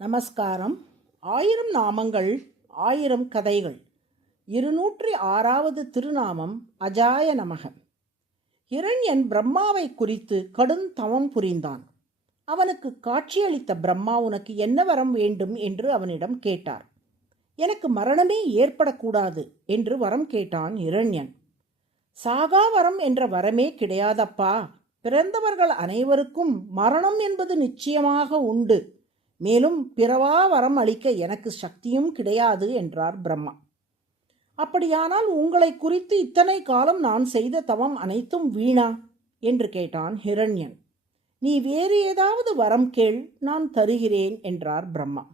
நமஸ்காரம். 1000 நாமங்கள் 1000 கதைகள். 206வது திருநாமம் அஜாய நமக. ஹிரண்யன் பிரம்மாவை குறித்து கடும் தவம் புரிந்தான். அவனுக்கு காட்சியளித்த பிரம்மா, உனக்கு என்ன வரம் வேண்டும் என்று அவனிடம் கேட்டார். எனக்கு மரணமே ஏற்படக்கூடாது என்று வரம் கேட்டான் ஹிரண்யன். சாகா வரம் என்ற வரமே கிடையாதப்பா. பிறந்தவர்கள் அனைவருக்கும் மரணம் என்பது நிச்சயமாக உண்டு. மேலும் பிறவா வரம் அளிக்க எனக்கு சக்தியும் கிடையாது என்றார் பிரம்மா. அப்படியானால் உங்களை குறித்து இத்தனை காலம் நான் செய்த தவம் அனைத்தும் வீணா என்று கேட்டான் ஹிரண்யன். நீ வேறு ஏதாவது வரம் கேள், நான் தருகிறேன் என்றார் பிரம்மா.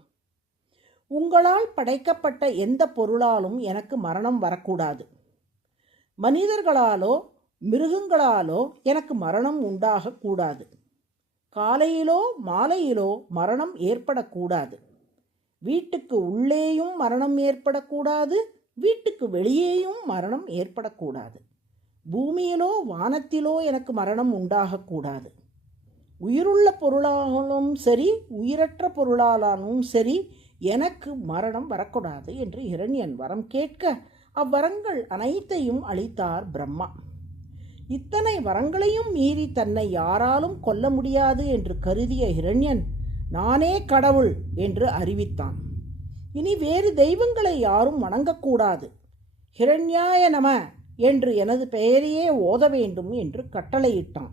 உங்களால் படைக்கப்பட்ட எந்த பொருளாலும் எனக்கு மரணம் வரக்கூடாது. மனிதர்களாலோ மிருகங்களாலோ எனக்கு மரணம் உண்டாகக்கூடாது. காலையிலோ மாலையிலோ மரணம் ஏற்படக்கூடாது. வீட்டுக்கு உள்ளேயும் மரணம் ஏற்படக்கூடாது, வீட்டுக்கு வெளியேயும் மரணம் ஏற்படக்கூடாது. பூமியிலோ வானத்திலோ எனக்கு மரணம் உண்டாகக்கூடாது. உயிருள்ள பொருளாலும் சரி, உயிரற்ற பொருளாலும் சரி, எனக்கு மரணம் வரக்கூடாது என்று ஹிரண்யன் வரம் கேட்க அவ்வரங்கள் அனைத்தையும் அளித்தார் பிரம்மா. இத்தனை வரங்களையும் மீறி தன்னை யாராலும் கொல்ல முடியாது என்று கருதிய ஹிரண்யன், நானே கடவுள் என்று அறிவித்தான். இனி வேறு தெய்வங்களை யாரும் வணங்கக்கூடாது. ஹிரண்யாய நம என்று எனது பெயரையே ஓத வேண்டும் என்று கட்டளையிட்டான்.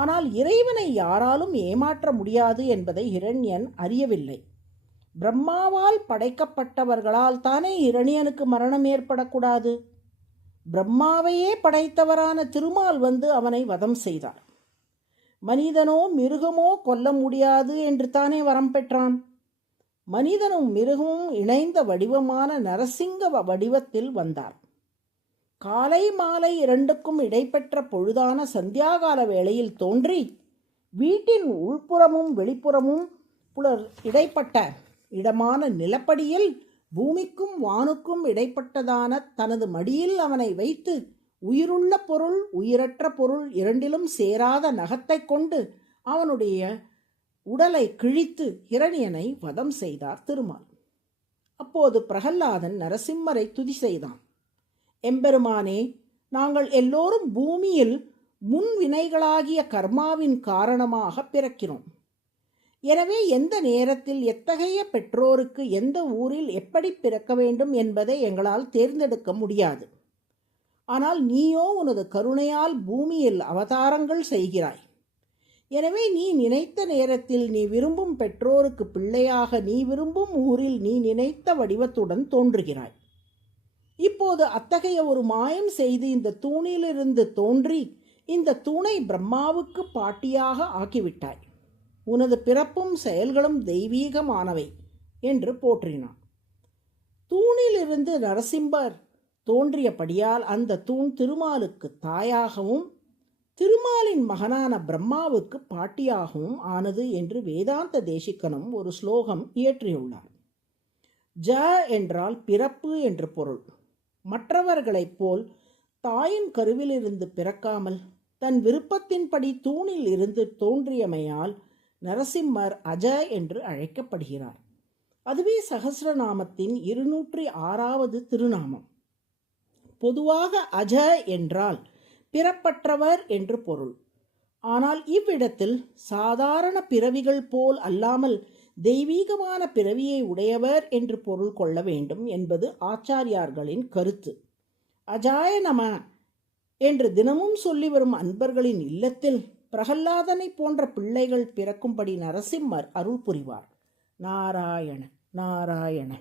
ஆனால் இறைவனை யாராலும் ஏமாற்ற முடியாது என்பதை ஹிரண்யன் அறியவில்லை. பிரம்மாவால் படைக்கப்பட்டவர்களால் தானே ஹிரண்யனுக்கு மரணம் ஏற்படக்கூடாது. பிரம்மாவையே படைத்தவரான திருமால் வந்து அவனை வதம் செய்தார். மனிதனோ மிருகமோ கொல்ல முடியாது என்று தானே வரம் பெற்றான். மனிதனும் மிருகமும் இணைந்த வடிவமான நரசிங்க வடிவத்தில் வந்தார். காலை மாலை இரண்டுக்கும் இடைப்பெற்ற பொழுதான சந்தியாகால வேளையில் தோன்றி வீட்டின் உள்புறமும் வெளிப்புறமும் இடைப்பட்ட இடமான நிலப்படியில் பூமிக்கும் வானுக்கும் இடைப்பட்டதான தனது மடியில் அவனை வைத்து உயிருள்ள பொருள் உயிரற்ற பொருள் இரண்டிலும் சேராத நகத்தை கொண்டு அவனுடைய உடலை கிழித்து ஹிரண்யனை வதம் செய்தார் திருமால். அப்போது பிரகல்லாதன் நரசிம்மரை துதி செய்தான். எம்பெருமானே, நாங்கள் எல்லோரும் பூமியில் முன் வினைகளாகிய கர்மாவின் காரணமாக பிறக்கிறோம். எனவே எந்த நேரத்தில் எத்தகைய பெற்றோருக்கு எந்த ஊரில் எப்படி பிறக்க வேண்டும் என்பதை எங்களால் தேர்ந்தெடுக்க முடியாது. ஆனால் நீயோ உனது கருணையால் பூமியில் அவதாரங்கள் செய்கிறாய். எனவே நீ நினைத்த நேரத்தில் நீ விரும்பும் பெற்றோருக்கு பிள்ளையாக நீ விரும்பும் ஊரில் நீ நினைத்த வடிவத்துடன் தோன்றுகிறாய். இப்போது அத்தகைய ஒரு மாயம் செய்து இந்த தூணிலிருந்து தோன்றி இந்த தூணை பிரம்மாவுக்கு பாட்டியாக ஆக்கிவிட்டாய். உனது பிறப்பும் செயல்களும் தெய்வீகமானவை என்று போற்றினான். தூணிலிருந்து நரசிம்மர் தோன்றியபடியால் அந்த தூண் திருமாலுக்கு தாயாகவும் திருமாலின் மகனான பிரம்மாவுக்கு பாட்டியாகவும் ஆனது என்று வேதாந்த தேசிகனும் ஒரு ஸ்லோகம் இயற்றியுள்ளார். ஜ என்றால் பிறப்பு என்று பொருள். மற்றவர்களைப் போல் தாயின் கருவிலிருந்து பிறக்காமல் தன் விருப்பத்தின்படி தூணில் இருந்து தோன்றியமையால் நரசிம்மர் அஜ என்று அழைக்கப்படுகிறார். அதுவே சகஸ்ரநாமத்தின் 206வது திருநாமம். பொதுவாக அஜ என்றால் பிறப்பற்றவர் என்று பொருள். ஆனால் இவ்விடத்தில் சாதாரண பிறவிகள் போல் அல்லாமல் தெய்வீகமான பிறவியை உடையவர் என்று பொருள் கொள்ள வேண்டும் என்பது ஆச்சாரியார்களின் கருத்து. அஜாய நம என்று தினமும் சொல்லி வரும் அன்பர்களின் இல்லத்தில் பிரகல்லாதனை போன்ற பிள்ளைகள் பிறக்கும்படி நரசிம்மர் அருள் புரிவார். நாராயண நாராயண.